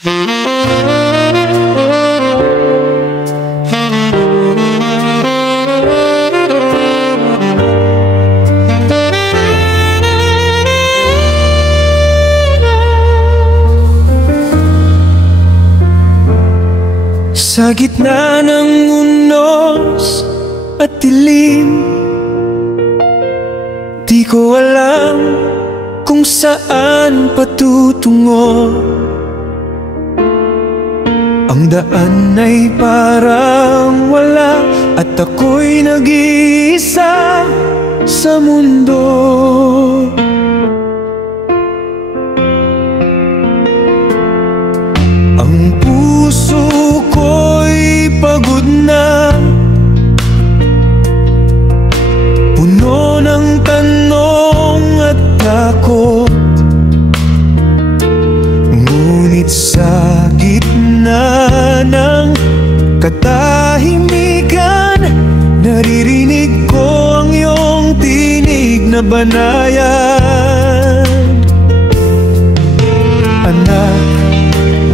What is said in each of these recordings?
Sa gitna ng unos at dilim, di ko alam kung saan patutungo. Ang daan ay parang wala at ako'y nag-iisa sa mundo. Ang puso ko'y pagod na, puno ng tanong at takot. Ngunit sa gitna ng katahimikan, naririnig ko ang iyong tinig na banayan. Anak,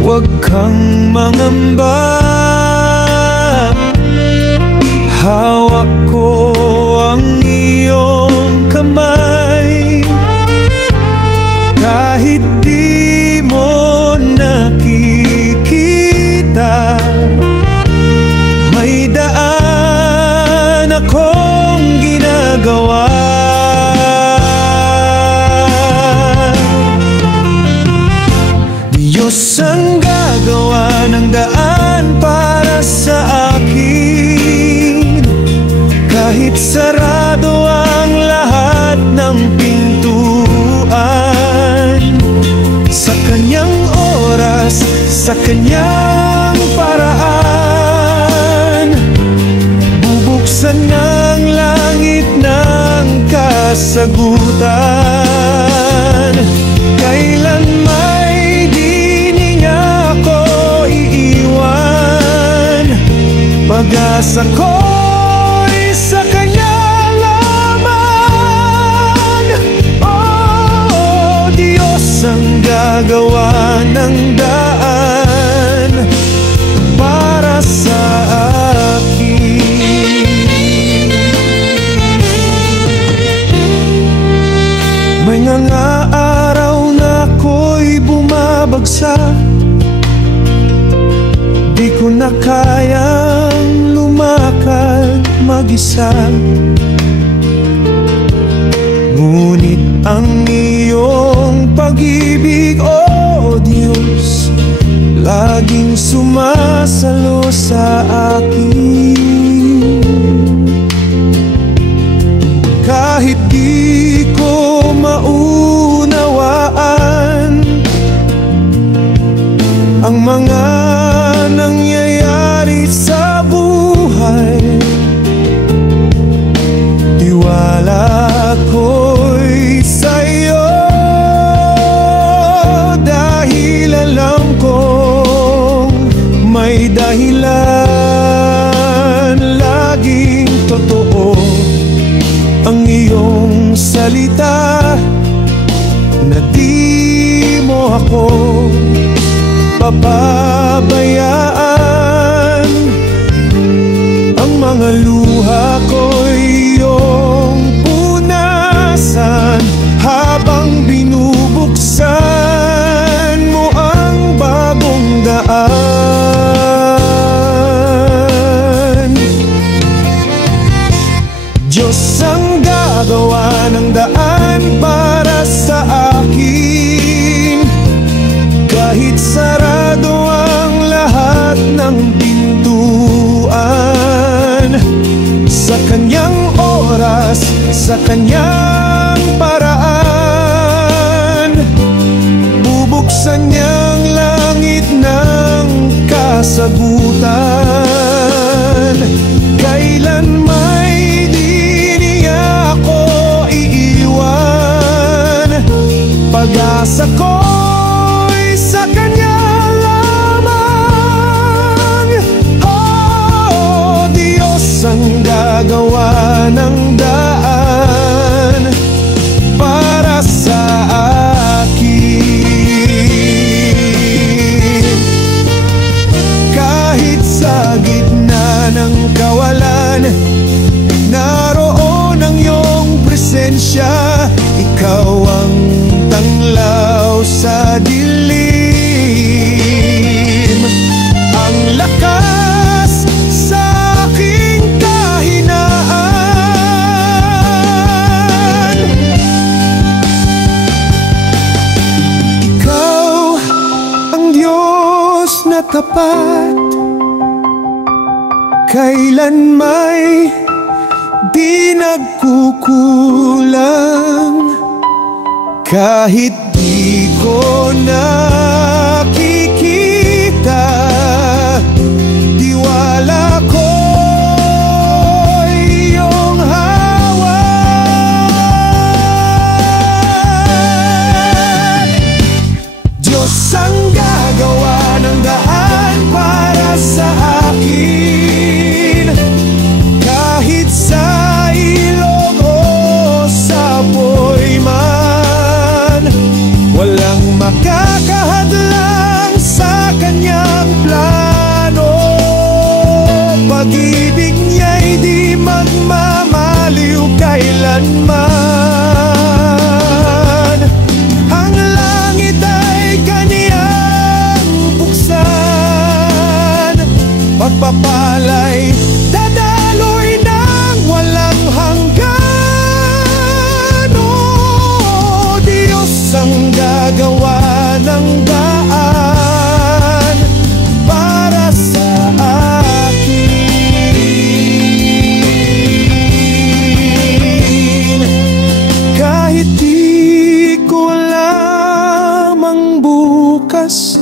huwag kang mangamba, hawak ko ang iyong kamay. Kahit di mo nakikita, may daan akong ginagawa. Diyos ang gagawa ng daan para sa akin. Kahit sarado ang lahat ng pintuan, sa kanyang oras, sa kanyang paraan, bubuksan ng langit ng kasagutan. Kailanmay di niya ako iiwan, pag-asa ko'y sa kanya lamang. Oh, Diyos ang gagawa ng daan para sa akin. May mga araw na ako'y bumabagsak, di ko na kayang lumakad mag-isa. Ngunit ang iyong pag-ibig, oh Diyos, laging sumasalo sa akin. Kahit di ko maunawaan ang mga nangyayari sa buhay, tiwala ko'y sa'yo, dahil alam kong may dahilan. Laging totoo ang iyong salita, na di mo ako papabayaan. Ang mga luha ko'y iyong punasan, habang binubuksan mo ang bagong daan. Diyos ang gagawa ng daan para sa akin. Kahit sarado ang lahat ng pintuan, sa kanyang oras, sa kanyang paraan, bubuksan niyang langit ng kasagutan. Kailanmay di niya ako iiwan, pag-asa ko'y sa kanya lamang. Oh, Diyos ang gagawa ng daan para sa akin. tapat, kailan may di nagkukulang. Kahit di ko nakikita, tiwala ko iyong hawak. Diyos ang gagawa ng daan para sa akin, kahit sa ilog o sa apoy man. Walang makakahadlang sa kanyang plano. Pag-ibig niya'y di magmamaliw kailanman. Ang langit ay kaniyang buksan, pagpapala'y dadaloy ng walang hanggan. O Diyos ang gagawa ng daan para sa akin. Kahit di ko alam ang bukas,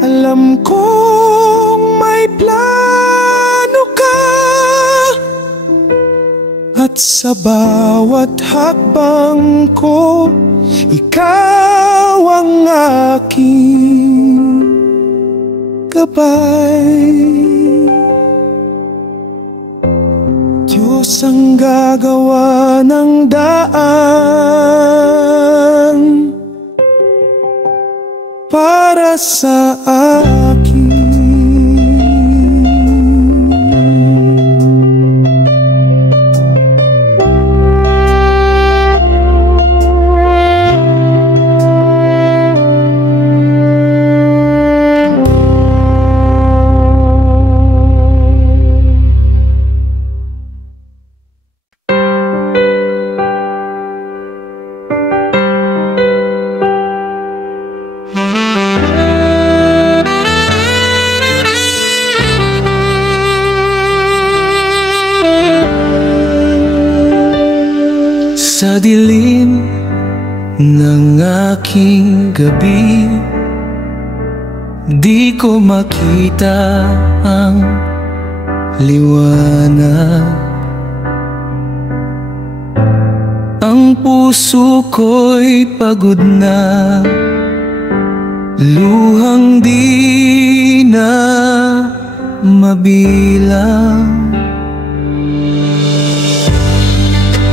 alam kong may plano ka. At sa bawat hakbang ko, ikaw ang aking gabay. Diyos ang gagawa ng daan para sa akin. Sa dilim ng aking gabi, di ko makita ang liwanag. Ang puso ko'y pagod na, luhang di na mabilang.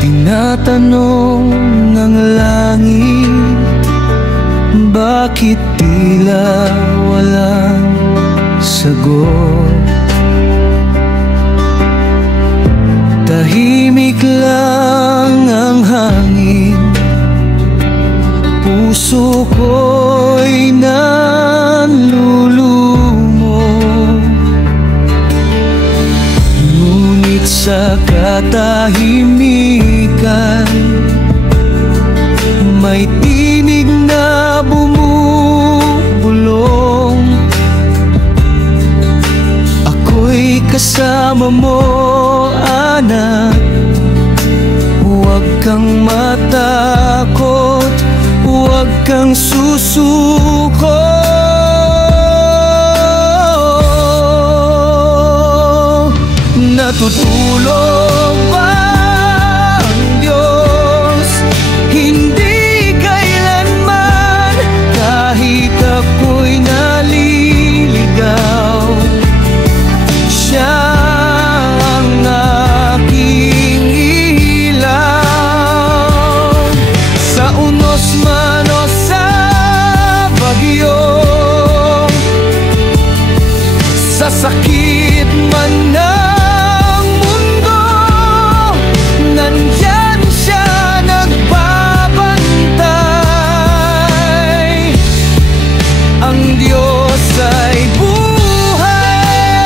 Tinatanong ng langit, bakit tila walang sagot? Tahimik lang ang hangin, puso ko'y nanlulumot. Ngunit sa katahimikan, may tinig na bumubulong. Ako'y kasama mo, anak. Huwag kang matakot, huwag kang susuko. Natutulog ba ang Diyos? Hindi kailanman, kahit ako'y naliligaw. Siya ang aking ilaw. Sa unos man o sa bagyo, sa sakit man na nandyan siya nagbabantay. Ang Diyos ay buhay.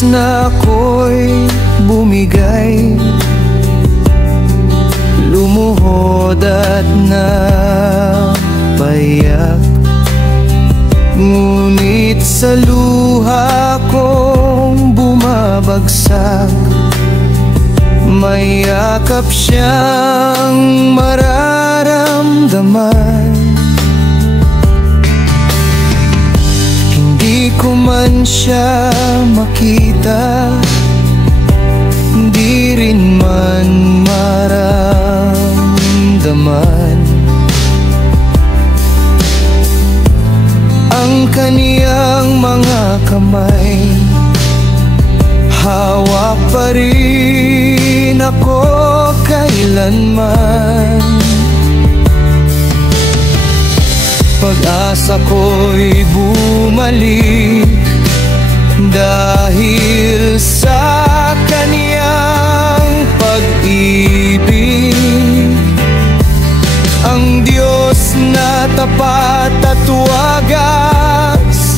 oras na ako'y bumigay, lumuhod at napayak, ngunit sa luha kong bumabagsak, may yakap siyang mararamdaman. Hindi ko man siya makita, di rin man maramdaman ang kaniyang mga kamay. Hawak pa rin ako kailanman. Pag-asa ko'y bumalik dahil sa kaniyang pag-ibig. Ang Diyos na tapat at wagas,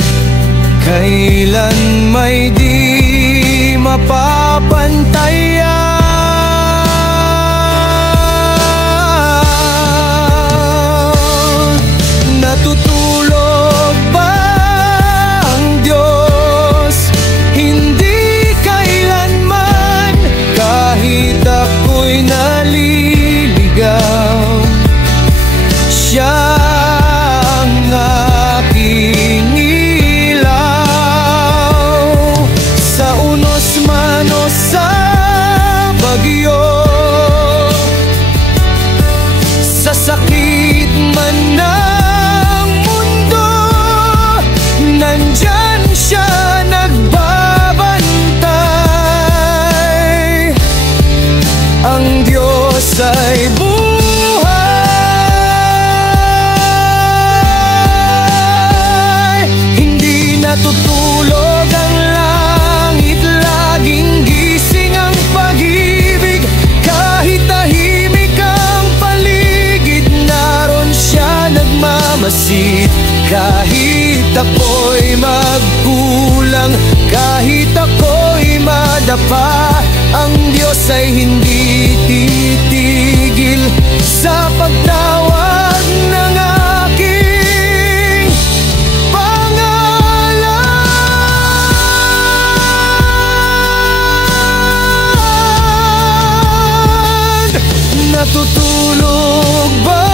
kailan may di mapapantayan. Natutulog ba ang Diyos? Hindi kailanman, kahit ako'y naliligaw. Siya ang aking ilaw, sa unos man o sa bagyo, sa sakit man ng mundo, nandyan siya nagbabantay. Ang Diyos ay buhay, hindi natutulog ang langit, laging gising ang pag-ibig. Kahit tahimik ang paligid, naroon siya nagmamasid. Kahit ako'y magkulang, kahit ako'y madapa, ang Diyos ay hindi titigil sa pagtawag ng aking pangalan. Natutulog ba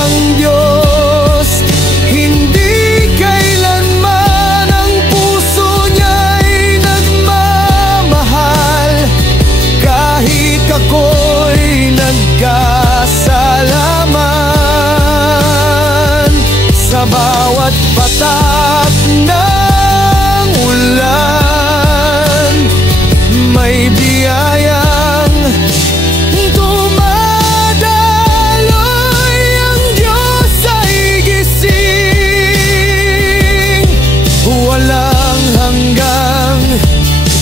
ang Diyos? Hindi kailanman, ang puso niya'y nagmamahal. Kahit ako'y nagkasalaman, sa bawat patak ng ulan, may biyayang dumadaloy. Ang Diyos ay gising, walang hanggang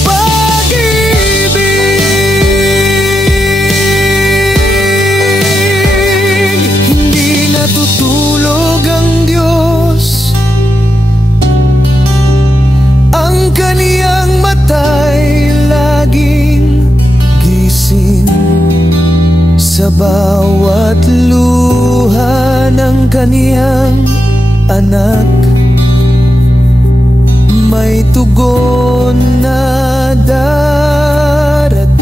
pag-ibig. Hindi natutulog ang Diyos, ang kaniyang mata'y laging gising. Sa bawat luha ng kaniyang anak, may tugon na darating.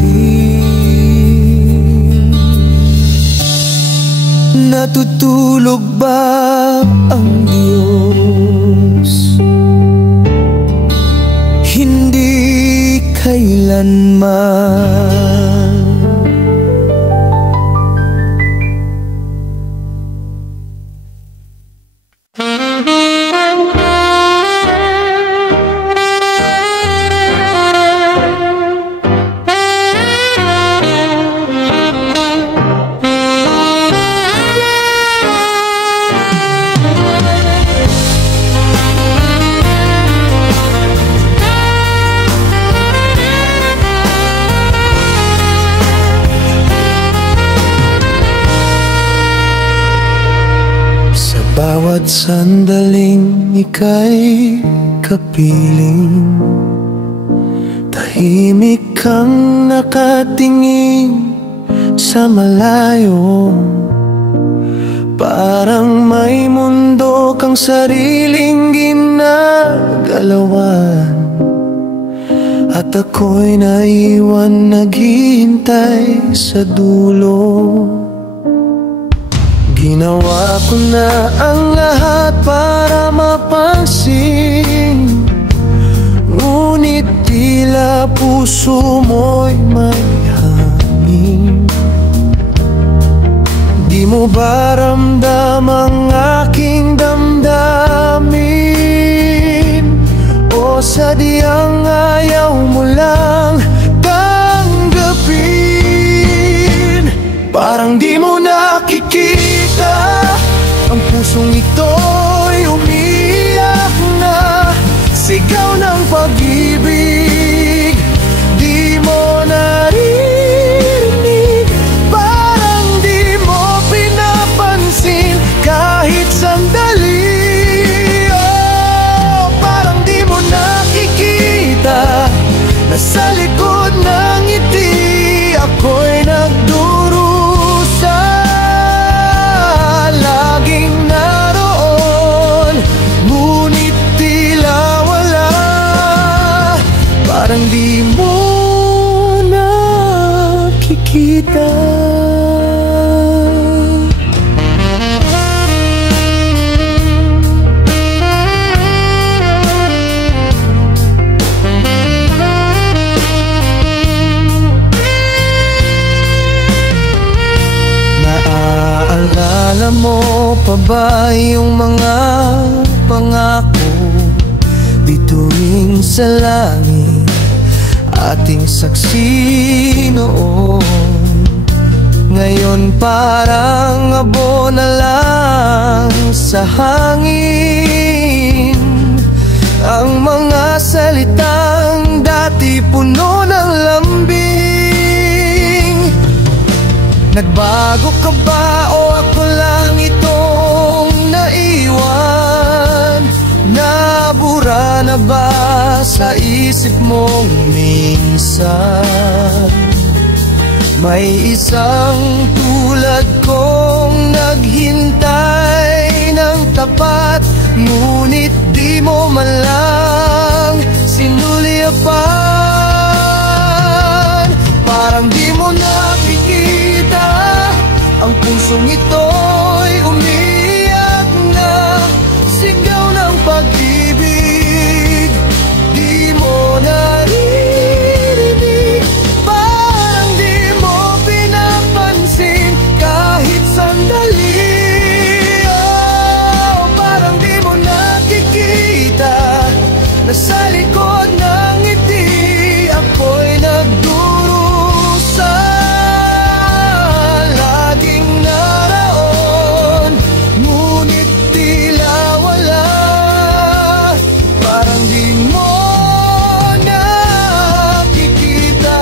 Natutulog ba ang Diyos? Hindi kailanman. Bawat sandaling ika'y kapiling, Tahimik kang nakatingin sa malayo, parang may mundo kang sariling ginagalawan. At ako'y naiwan naghihintay sa dulo. Ginawa ko na ang lahat para mapansin, ngunit tila puso mo'y may hangin. Di mo ba ramdam ang aking damdamin? O sadyang ayaw mo lang tanggapin? Parang di mo nakikita ang pusong ito'y umiyak na, sigaw ng pag-ibig. Di mo naririnig, parang di mo pinapansin kahit sandali. Oh, parang di mo nakikita na sa likod ng ngiti ako'y nagdurusa. Laging naroon, ngunit tila wala. Parang di mo nakikita. Naaalala mo pa ba yung mga pangako bituin sa langit, ating saksi noon? Ngayon parang abo na lang sa hangin ang mga salitang dati puno ng lambing. Nagbago ka ba o ako lang itong naiwan? Nabura na ba sa isip mong minsan may isang tulad kong naghintay ng tapat, ngunit di mo man lang sinulyapan? Parang di mo nakikita ang pusong ito'y umiyak na, sigaw ng pag-ibig. Di mo naririnig, parang di mo pinapansin kahit sandali. Oh, parang di mo nakikita na sa likod ng ngiti ako'y nagdurusa. Laging naroon, ngunit tila wala. Parang di mo nakikita.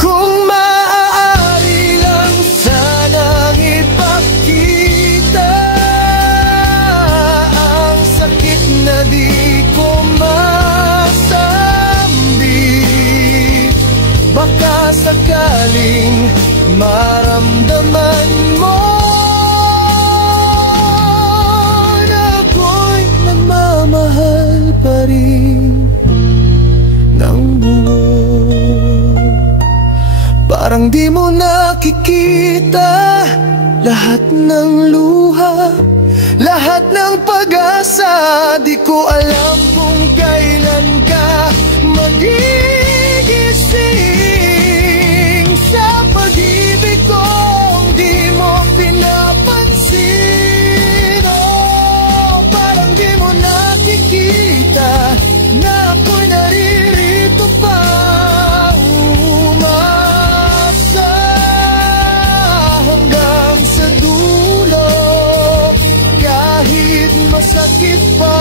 Kung maaari lang sanang ipakita ang sakit na di ko masambit, baka sakaling maramdaman mo na ako'y nagmamahal pa rin ng buo. Parang di mo nakikita lahat ng luha, lahat ng pag-asa. Di ko alam kung kailan ka magigising sa pag-ibig kong di mo pinapansin. Oh, parang di mo nakikita na ako'y naririto pa, umasa hanggang sa dulo, kahit masakit pa.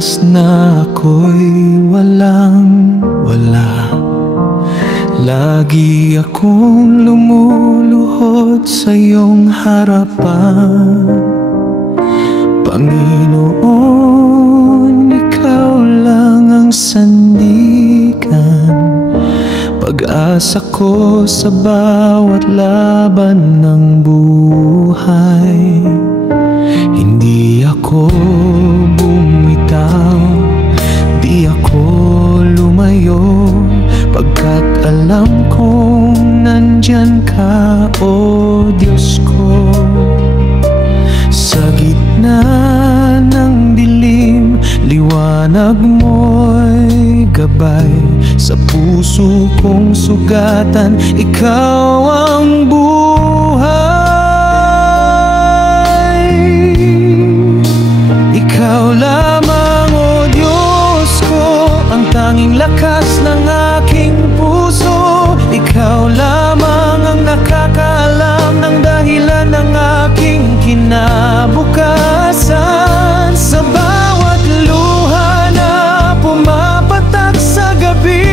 oras na ako'y walang-wala, lagi akong lumuluhod sa iyong harapan. Panginoon, ikaw lang ang sandigan, pag-asa ko sa bawat laban ng buhay. Hindi ako bumitaw, di ako lumayo, pagkat alam kong nandyan ka, o Diyos ko. Sa gitna ng dilim, liwanag mo'y gabay, sa puso kong sugatan, ikaw ang buhay. Ikaw lamang, o Diyos ko, ang tanging lakas ng aking puso. Ikaw lamang ang nakakaalam ng dahilan ng aking kinabukasan. Sa bawat luha na pumapatak sa gabi,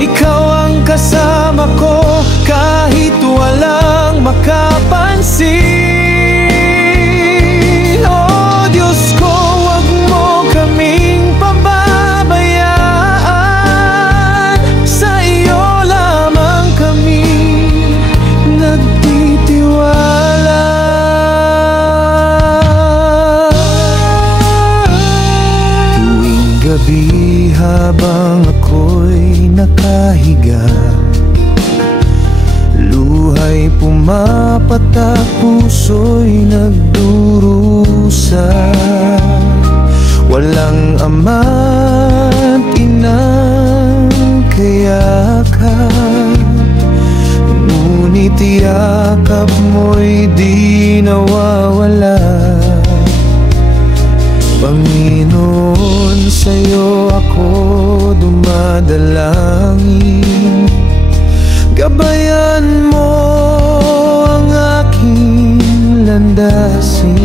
ikaw ang kasama ko kahit walang makapansin. Oh Diyos ko, wag mo kaming pababayaan, sa iyo lamang kami nagtitiwala. Tuwing gabi habang ako'y nakahiga, luhay pumapatak, puso'y nagdurusa. Walang ama't inang kayakap, ngunit yakap mo'y di nawawala. Panginoon, sa'yo ako dumadalangin, gabayan mo ang aking landasin.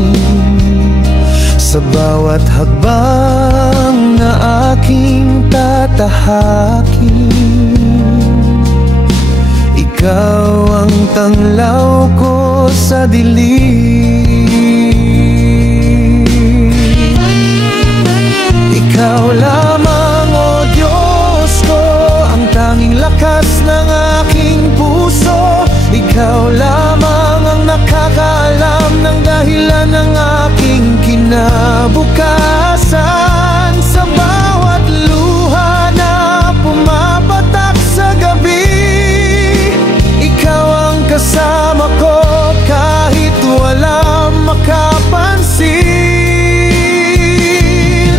Sa bawat hakbang na aking tatahakin, ikaw ang tanglaw ko sa dilim. Ikaw lamang, o Diyos ko, ang tanging lakas ng aking puso. Ikaw lamang ang nakakaalam ng dahilan ng aking kinabukasan. Sa bawat luha na pumapatak sa gabi, ikaw ang kasama ko kahit walang makapansin.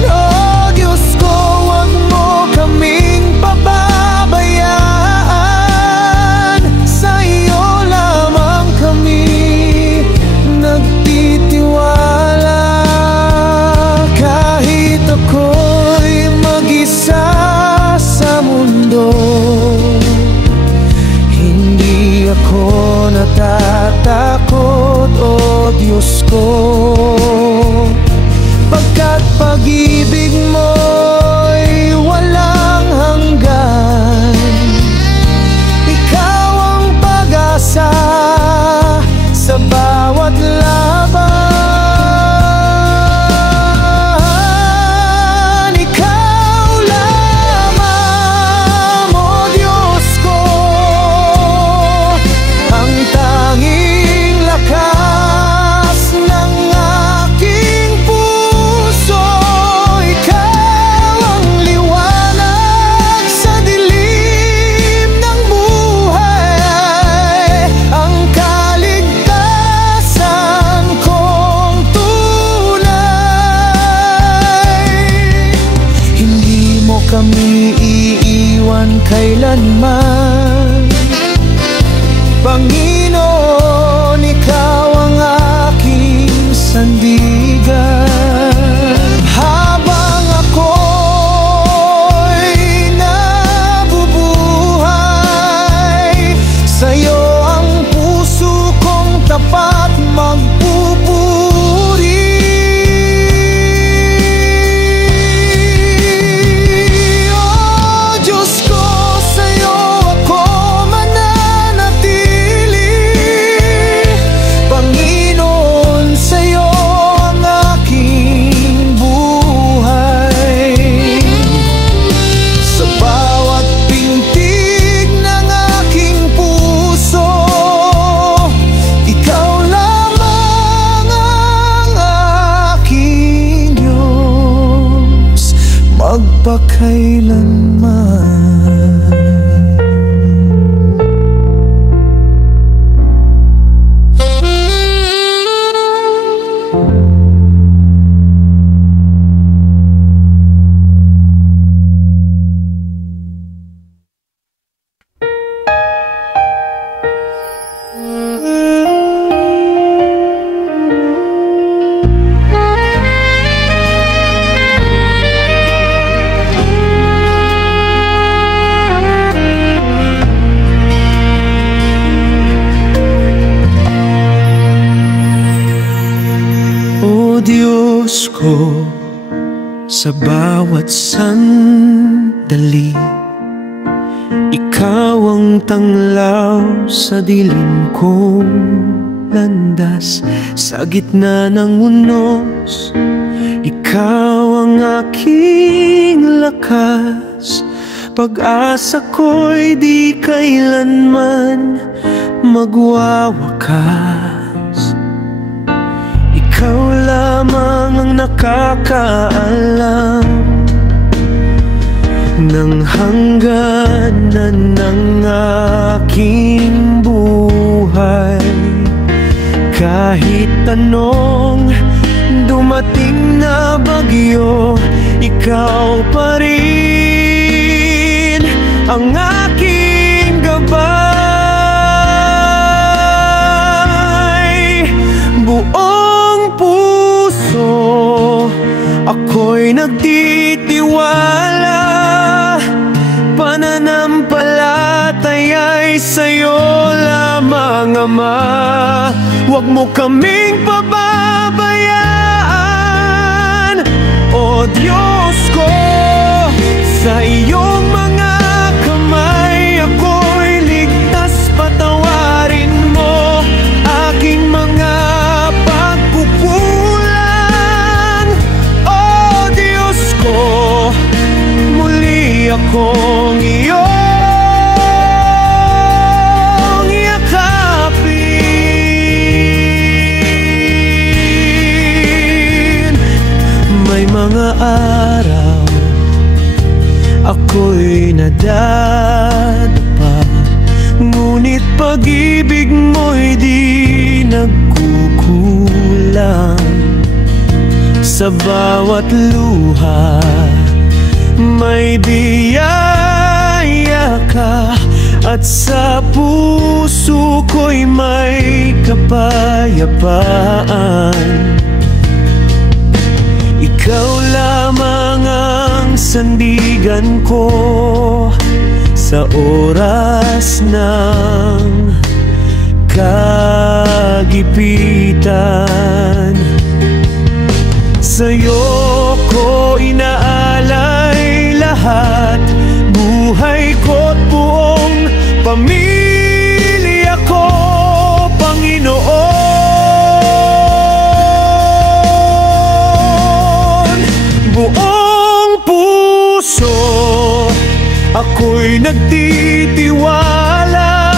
Oh Diyos ko, wag mo kaming pababayaan, sa iyo lamang kami nagtitiwala. Kahit ako'y mag-isa sa mundo, hindi ako natatakot, o Diyos ko, pagkat pag-ibig mo'y walang hanggan. Ikaw ang pag-asa sa bawat laban. Ikaw lamang, o Diyos ko, ang tanging lakas ng aking puso. Ikaw ang liwanag sa dilim ng buhay, ang kaligtasan kong tunay. Hindi mo kami iiwan kailanman, Panginoon, ikaw ang aking sandigan. Habang ako'y nabubuhay, sa'yo ang puso kong tapat magpupuri. magpakailanman. Diyos ko, sa bawat sandali, Ikaw ang tanglaw sa dilim kong landas. Sa gitna ng unos, Ikaw ang aking lakas. Pag-asa ko'y di kailanman magwawakas. Ikaw lamang ang nakakaalam ng hangganan ng aking buhay. Kahit anong dumating na bagyo, Ikaw pa rin ang aking gabay. Buong puso ako'y nagtitiwala, pananampalataya'y sa'yo lamang, Ama. Huwag mo kaming pababayaan, O Diyos ko. Sa iyong mga kamay ako'y ligtas, patawarin mo aking mga pagkukulang. O Diyos ko, muli akong iyong yakapin. May mga araw ako'y nadadapa, ngunit pag-ibig mo'y di nagkukulang. Sa bawat luha may biyaya ka, at sa puso ko'y may kapayapaan. Ikaw lamang ang sandigan ko sa oras ng kagipitan. Sa'yo ko inaalay lahat, buhay ko't buong pamilya ko, Panginoon. Buong puso ako'y nagtitiwala,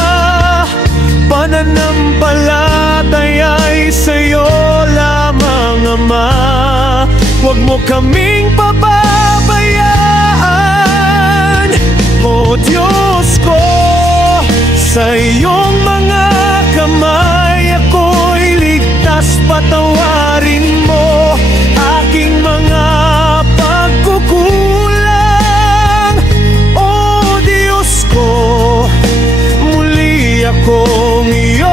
pananampalataya'y sa'yo lamang, Ama. Huwag mo kaming pababayaan, O Diyos ko. Sa iyong mga kamay ako'y ligtas, patawarin mo aking mga pagkukulang. O Diyos ko, muli akong iyong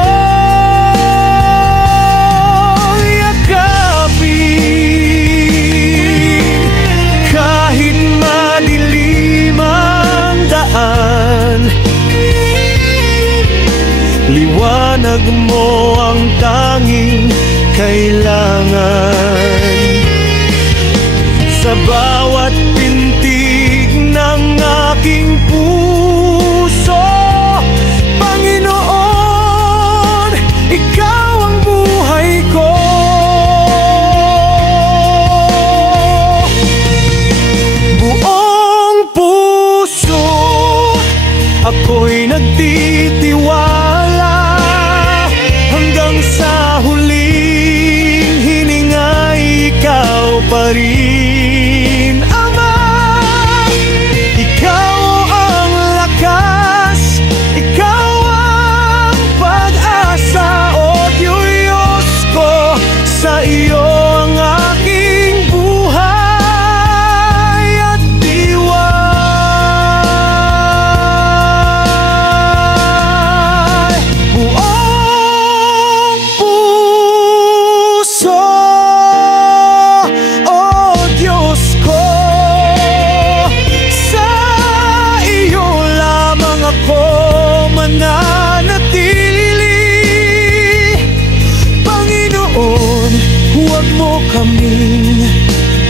yakapin. Kahit madilim ang daan, liwanag mo ang tanging kailangan. Sa bawat pintig ng aking puso, Panginoon, Ikaw ang buhay ko. Buong puso ako'y nagtitiwala, hanggang sa huling hininga'y Ikaw pa rin, Ama.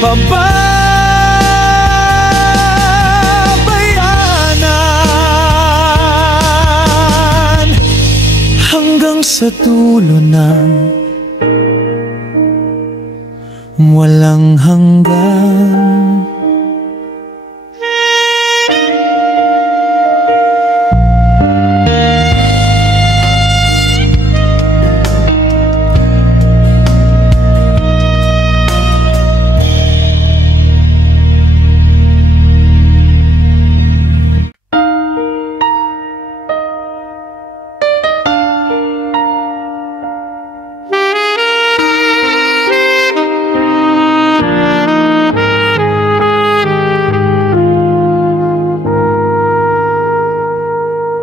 pababayanan hanggang sa dulo ng walang hanggan.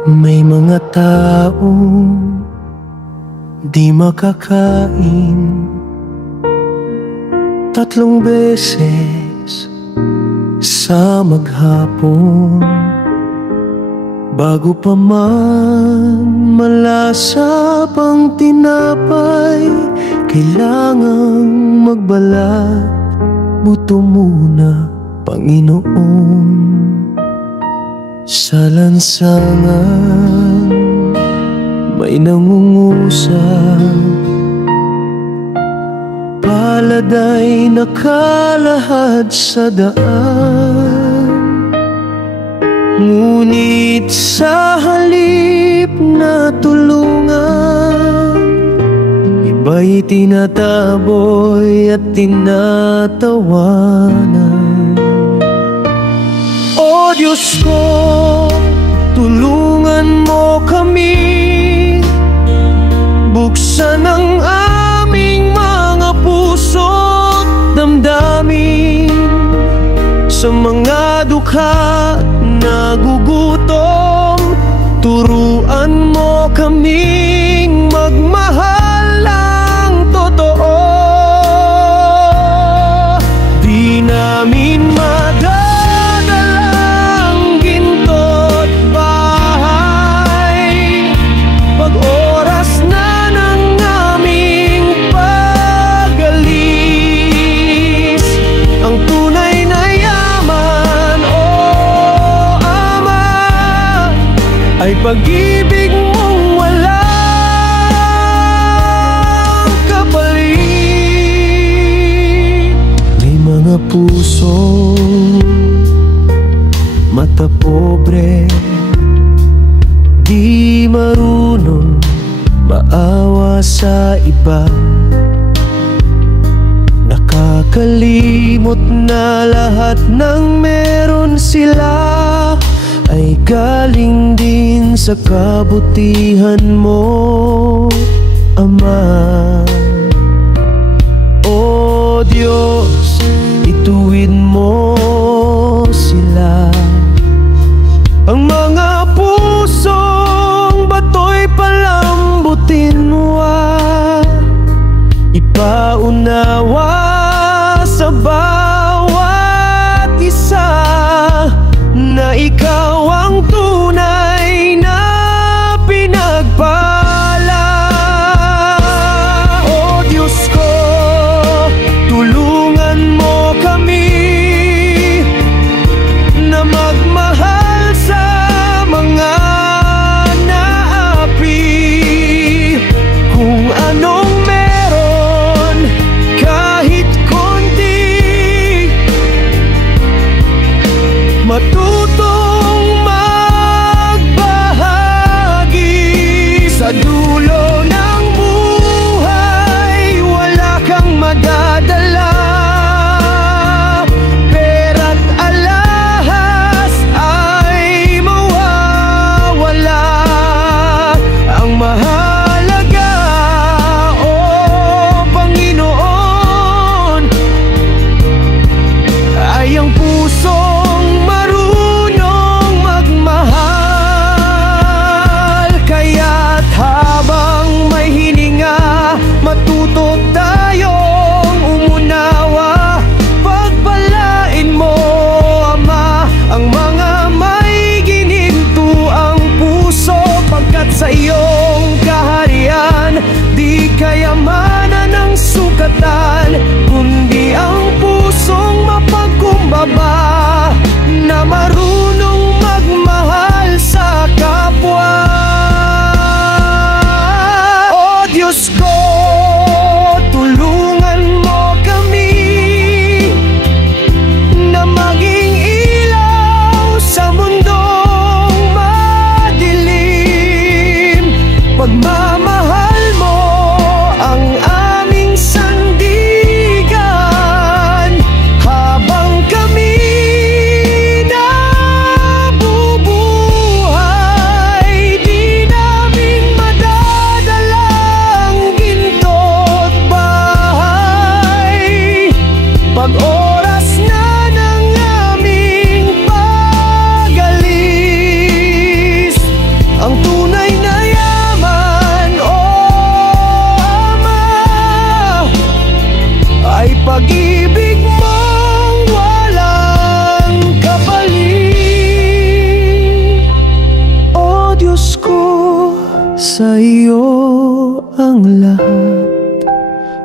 May mga taong di makakain 3 beses sa maghapon bago pa man malasa pang tinapay. Kailangang magbalat buto muna, Panginoon. Sa lansangan may nangungusap, palad ay nakalahad sa daan. Ngunit sa halip na tulungan, iba'y tinataboy at tinatawanan. O Diyos ko, tulungan mo kami, buksan ang aming mga puso't damdamin. Sa mga dukha nagugutom, turuan mo kaming magmahal ng totoo. Di namin ay pag-ibig mong walang kapalit. May mga puso mata pobre, di marunong maawa sa iba. Nakakalimot na lahat ng meron sila ay galing din sa kabutihan mo, Ama. O Diyos, ituwid mo sila. Ang mga pusong bato'y palambutin mo, ipaunawa sa bawat isa na ikaw ang tunay na pinagpala. O Diyos ko, tulungan mo kami,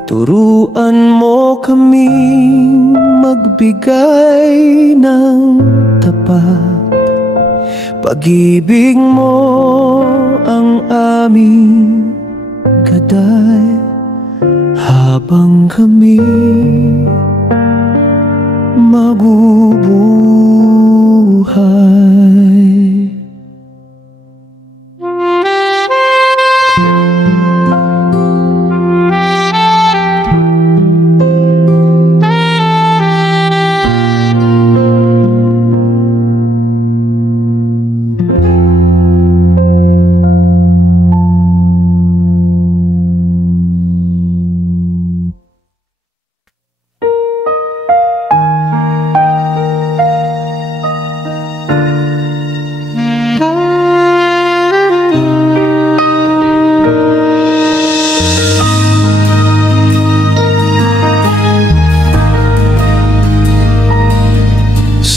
Turuan mo kaming magbigay ng tapat. Pag-ibig mo ang aming gaday habang kami mabubuhay.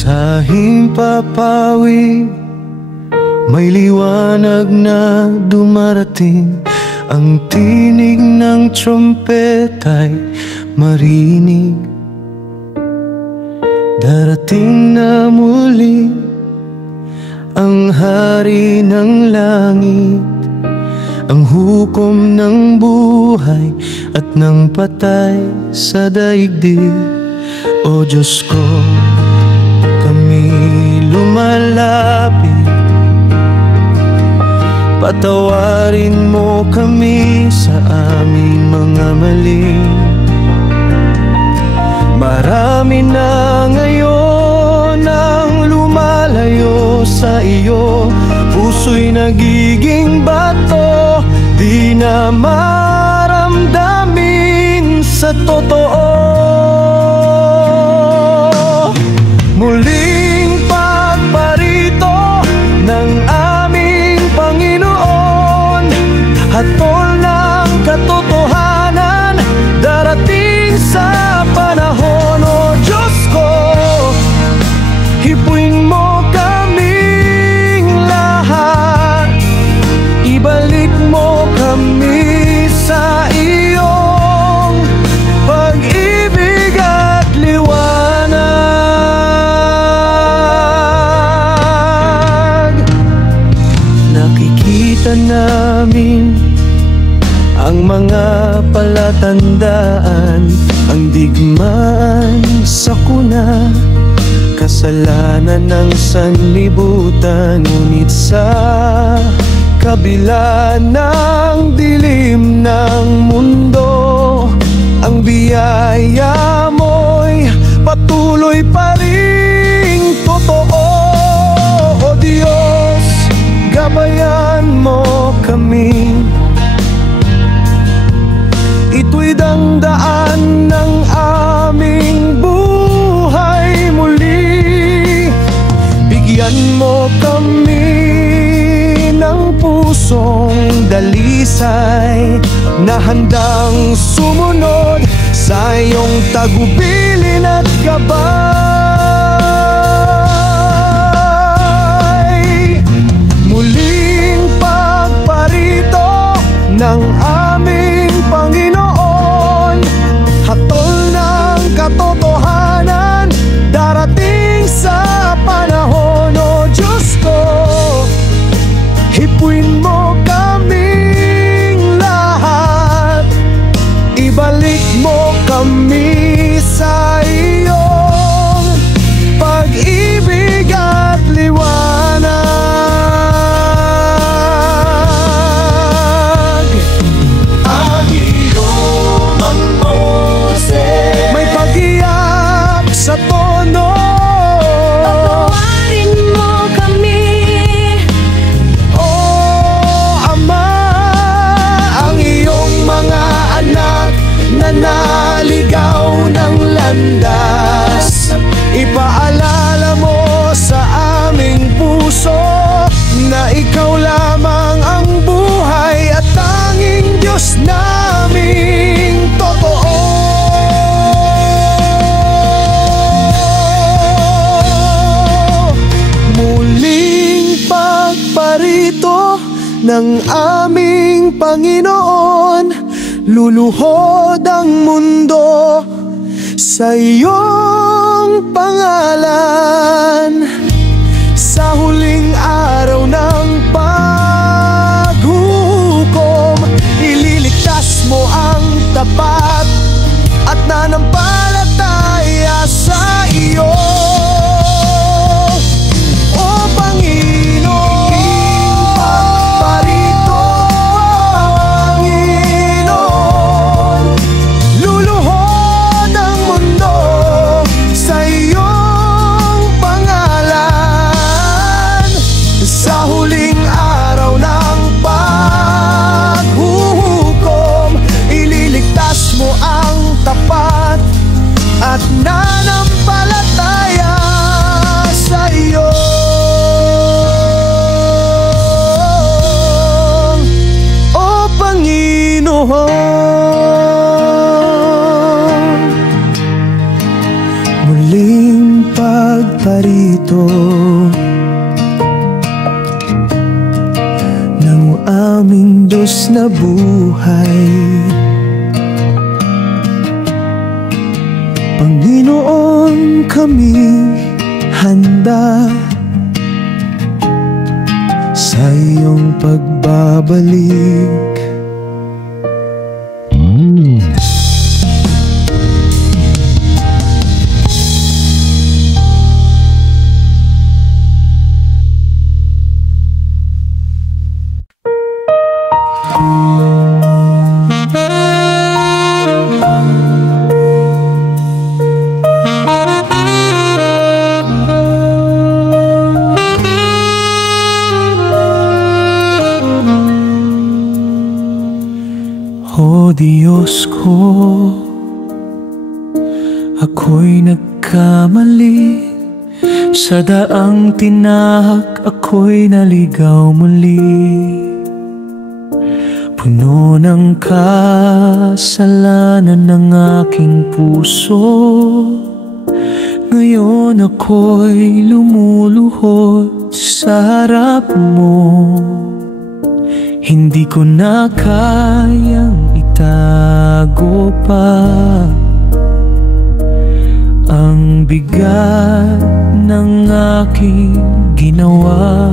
Sa himpapawid, may liwanag na dumarating. Ang tinig ng trumpeta'y marinig. Darating na muli ang hari ng langit, ang hukom ng buhay at ng patay sa daigdig. O Diyos ko, kami lumalapit, patawarin mo kami sa aming mga mali. Marami na ngayon ang lumalayo sa iyo, puso'y nagiging bato, di na maramdamin sa totoo. Muling pagparito ng aming Panginoon, hatol ng katotohanan, darating sa panahon. O Diyos ko, hipuin mo kaming lahat, ibalik mo kami sa iyong pag-ibig at liwanag. Nakikita namin ang mga palatandaan, ang digmaan, sakuna, kasalanan ng sanlibutan. Ngunit sa kabila ng dilim ng mundo, ang biyaya mo'y patuloy pa ring totoo. O Diyos, gabayan mo kami, ito'y dangdaan ng aming buhay muli. Bigyan mo kami ng pusong dalisay na handang sumunod sa iyong tagubilin at gabay. Muling pagparito ng aming Panginoon, hatol ng katotohanan, darating sa panahon. O Diyos ko, hipuin mo kaming lahat, ibalik mo kami sa iyong pag-ibig at liwanag. Ang iyong may pag-iyak sa tono, patawarin mo kami. O Ama, ang iyong mga anak na naligaw ng landas, ipaalala mo sa aming puso na ikaw lamang ang buhay at tanging Diyos naming totoo. Muling pagparito ng aming Panginoon, luluhod ang mundo sa iyong pangalan. Sa huling araw ng paghuhukom, ililigtas mo ang tapat at nananampalataya sa iyo. O Panginoon, parito Panginoon, luluhod ang mundo sa iyong pangalan. Sa huling araw ng paghuhukom, ililigtas mo ang tapat at nananampalataya sa iyo. O Panginoon, muling pagparito ng aming Diyos na buhay. Panginoon, kami handa sa iyong pagbabalik. O Diyos ko, ako'y nagkamali. Sa daang tinahak ako'y naligaw muli. Puno ng kasalanan ng aking puso. Ngayon ako'y lumuluhod sa harap mo. Hindi ko na kayang itago pa ang bigat ng aking ginawa.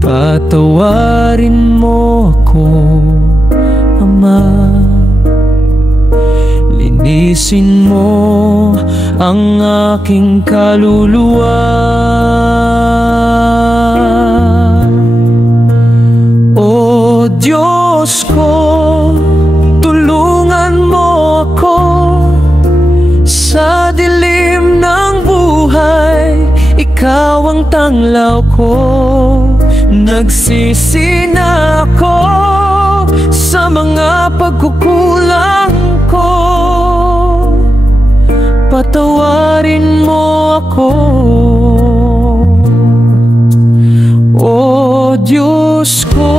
Patawarin mo ako, Ama. Linisin mo ang aking kaluluwa. O Diyos ko, tulungan mo ako sa dilim ng buhay. Ikaw ang tanglaw ko. Nagsisi na ako sa mga pagkukulang ko. Patawarin mo ako, O Diyos ko.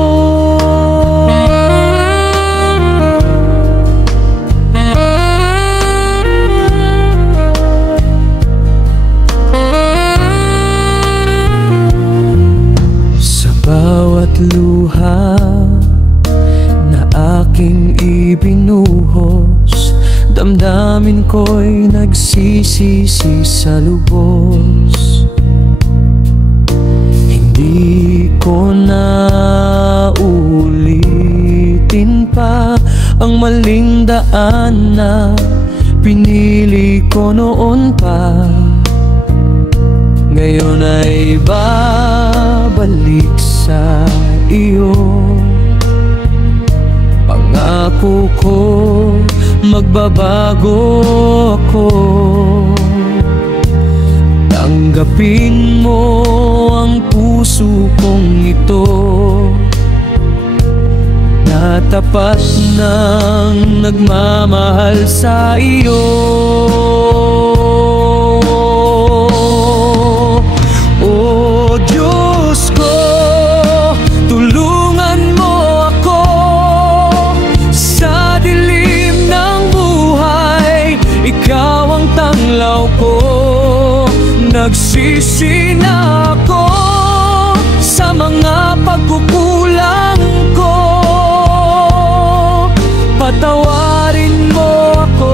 Bawat luha na aking ibinuhos, damdamin ko'y nagsisisi sa lubos. Hindi ko na ulitin pa ang maling daan na pinili ko noon pa. Ngayon ay babalik sa iyo. Pangako ko, magbabago ako. Tanggapin mo ang puso kong ito, na tapat ng nagmamahal sa iyo. O Diyos ko, tulungan mo ako sa dilim ng buhay. Ikaw ang tanglaw ko. Nagsisi na ako sa mga pagkukulang ko. patawarin mo ako.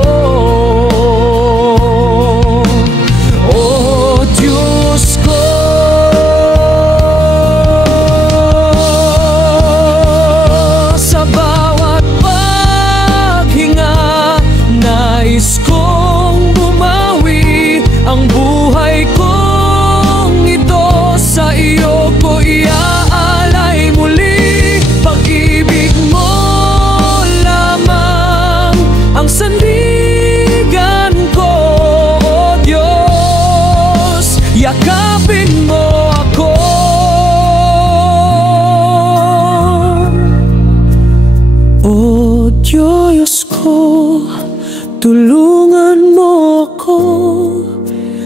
O Diyos ko, sa bawat paghinga, nais kong bumawi ang buhay kong ito. Sa iyo ko iaalay muli, pag-ibig mo lamang ang sandigan ko. O Diyos, yakapin mo ako. O Diyos ko, tulungan mo ako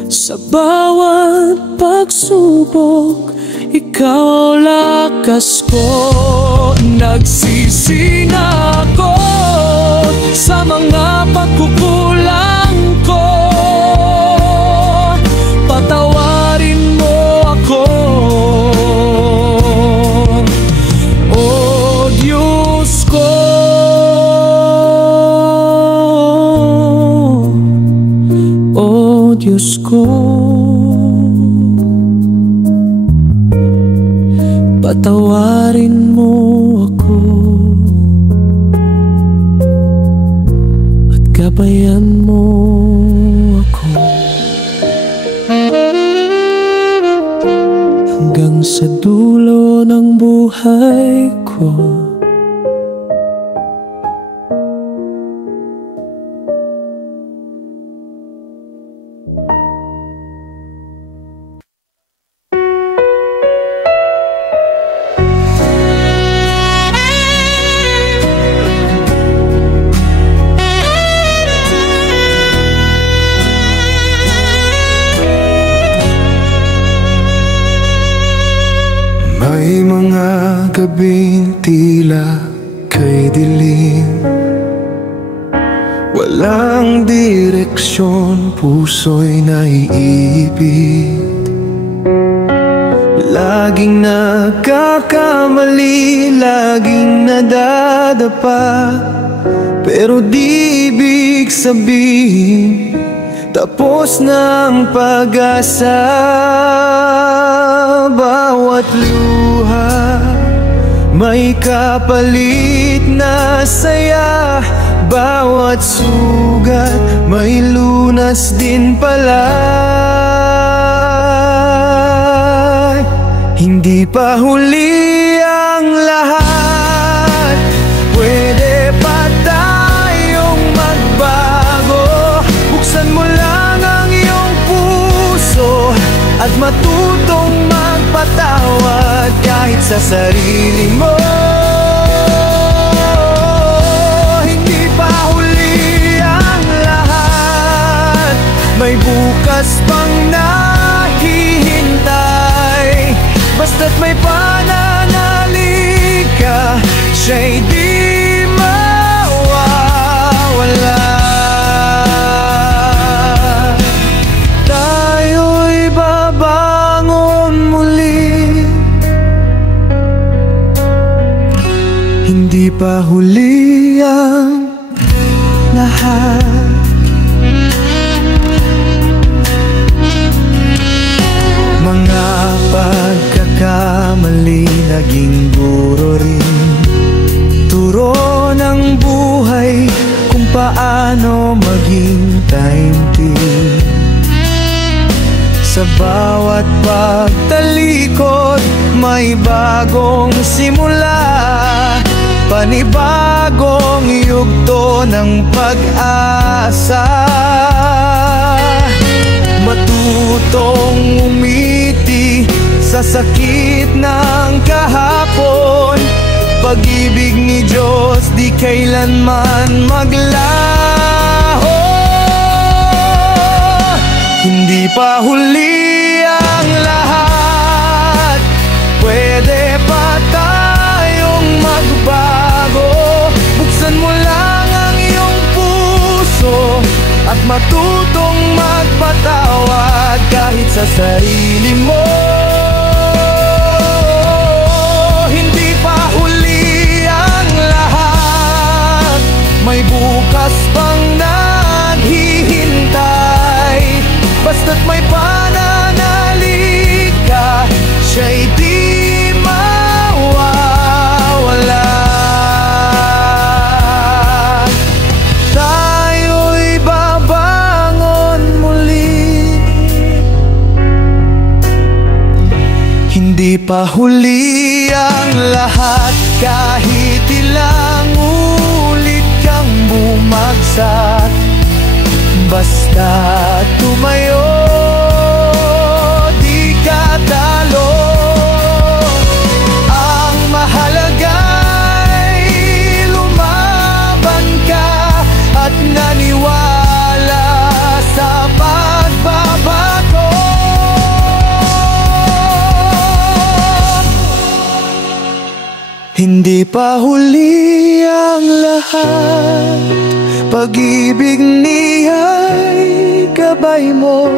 sa bawat pagsubok. Ikaw lakas ko, nagsisi na ako sa mga pagkukulang ko. Patawarin mo ako. O Diyos ko, o Diyos ko, patawarin mo ako at gabayan mo ako hanggang sa dulo ng buhay ko. May mga gabing tila kay dilim, walang direksyon, puso'y naiipit. Laging nagkakamali, laging nadadapa, pero di ibig sabihin tapos na ang pag-asa. Bawat luha may kapalit na saya, bawat sugat may lunas din pala. Hindi pa huli ang lahat, pwede pa tayong magbago. Buksan mo lang ang iyong puso at matutong magpatawad kahit sa sarili mo. Hindi pa huli ang lahat, may bukas pang nahihintay. Basta't may pananalig ka, siya'y di mawawala. Tayo'y babangon muli, hindi pa huli ang lahat. Mga pagkakamali naging guro rin, turo ng buhay kung paano maging taimtim. Sa bawat pagtalikod may bagong simula, panibagong yugto ng pag-asa. Matutong umiti sa sakit ng kahapon, pag-ibig ni Diyos di kailanman maglaho. Hindi pa huli ang lahat, pwede pa tayong magbago. Buksan mo lang ang iyong puso at matutong magpatawad kahit sa sarili mo. Hindi pa huli ang lahat, Hindi pa huli ang lahat, kahit ilang ulit kang bumagsak. Basta tumayo, di ka talo. Ang mahalaga'y lumaban ka at naniwala sa pagbabago. Hindi pa huli ang lahat, pag-ibig niya'y gabay mo.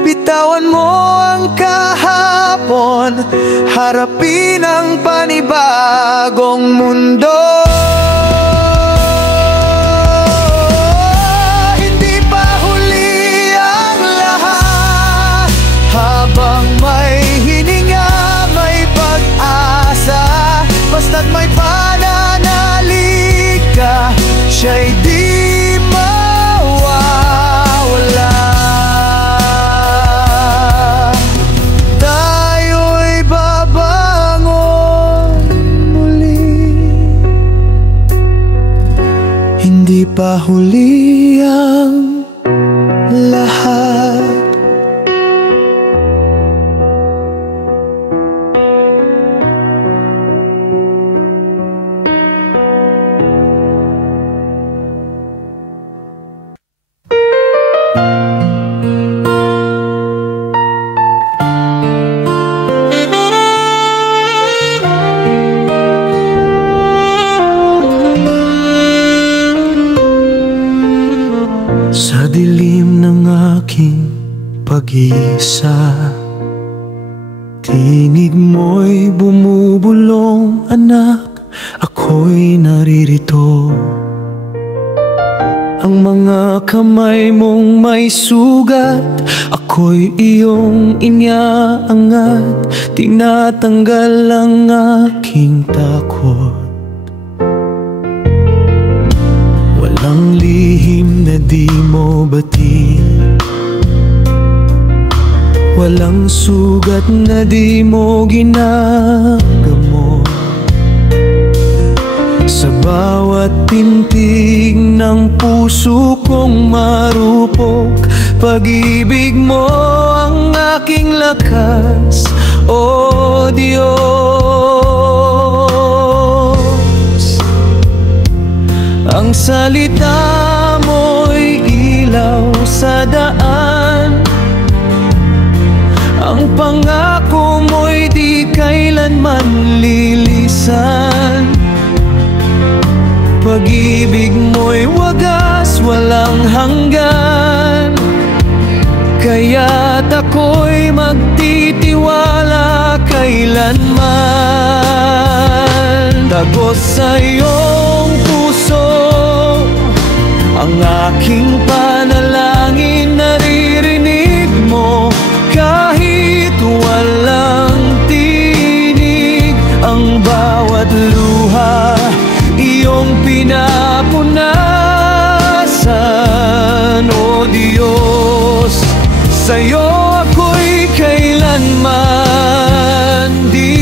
Bitawan mo ang kahapon, harapin ang panibagong mundo. Hindi pa huli ang lahat, habang may hininga, may pag-asa. Basta't may pananalig ka, siya'y di mawawala. Tayo'y babangon muli. Hindi pa huli ang lahat. Sa dilim ng aking pag-iisa, tinig mo'y bumubulong, anak, ako'y naririto. Ang mga kamay mong may sugat, ako'y iyong iniaangat. Tinatanggal ang aking takot. Walang lihim na di mo bati, walang sugat na di mo ginagamot. Sa bawat tintig ng puso kong marupok, pag-ibig mo ang aking lakas, O Diyos. Ang salita mo'y ilaw sa daan, ang pangako mo'y di kailanman lilisan. Pag-ibig mo'y wagas, walang hanggan, kaya't ako'y magtitiwala kailanman. Tagos sa iyong puso ang aking panalangin, naririnig mo kahit walang tinig. Ang bawat luha iyong pinapunasan, O Diyos. Sa'yo ako'y kailanman di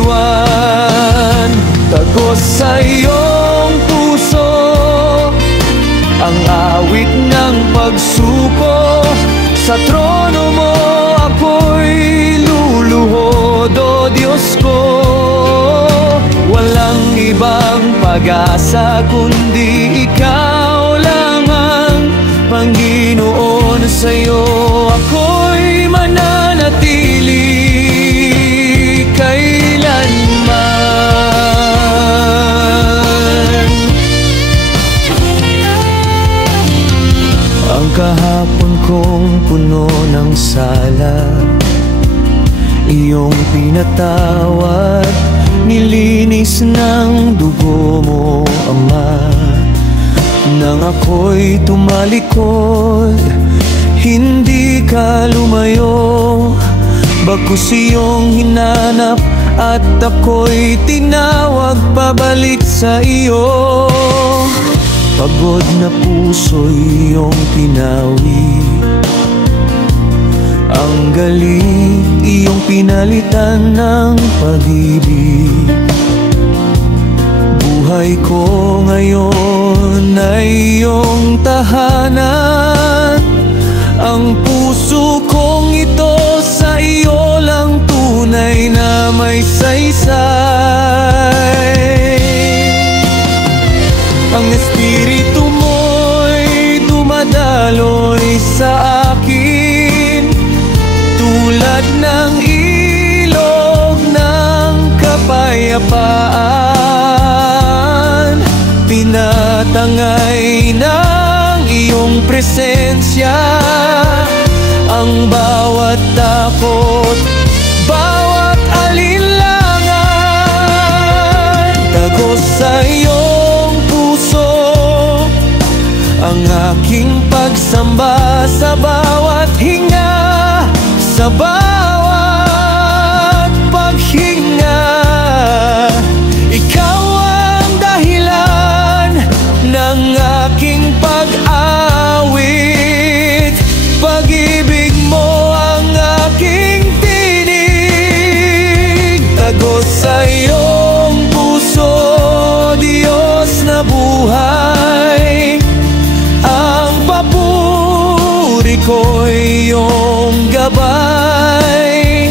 iwan. Tagos sa iyong puso ang awit ng pagsuko. Sa trono mo ako'y luluhod, O Diyos ko. Walang ibang pag-asa kundi ikaw lang ang Panginoon. Sa'yo ako'y mananatili kailanman. Ang kahapon kong puno ng sala, iyong pinatawad, nilinis ng dugo mo, Ama. Nang ako'y tumalikod, hindi ka lumayo, bagkus iyong hinanap at ako'y tinawag pabalik sa iyo. Pagod na puso'y iyong pinawi, ang galing iyong pinalitan ng pag-ibig. Buhay ko ngayon ay iyong tahanan. Ang puso kong ito sa iyo lang tunay na may saysay. Ang espiritu mo'y dumadaloy sa akin, tulad ng ilog ng kapayapaan. Pinatangay ng iyong presensya ang bawat takot, bawat alinlangan. Tagos sa iyong puso ang aking pagsamba, sa bawat hinga, sa bawat paghinga. Ikaw ang dahilan ng aking pag-awit. Pag-ibig mo ang aking tinig. Tagos sa iyong puso, Diyos na buhay. Ang papuri ko'y iyong gabay.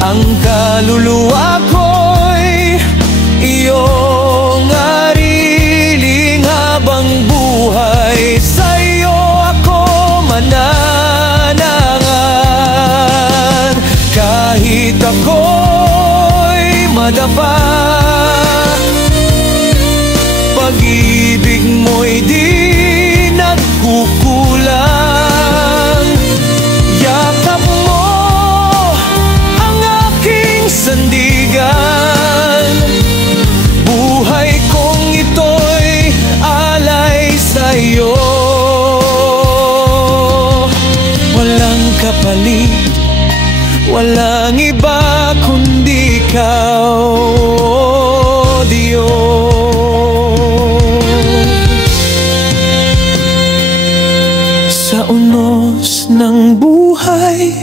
Ang kaluluwa ko'y iyong ariling habang buhay. Sa iyo ako mananangan, kahit ako'y madapa. Pag-ibig mo'y di nagkukulang. Yakap mo ang aking sandigan. Buhay kong ito'y alay sa iyo. Walang kapalit, walang iba kundi ikaw, Diyos. Sa unos ng buhay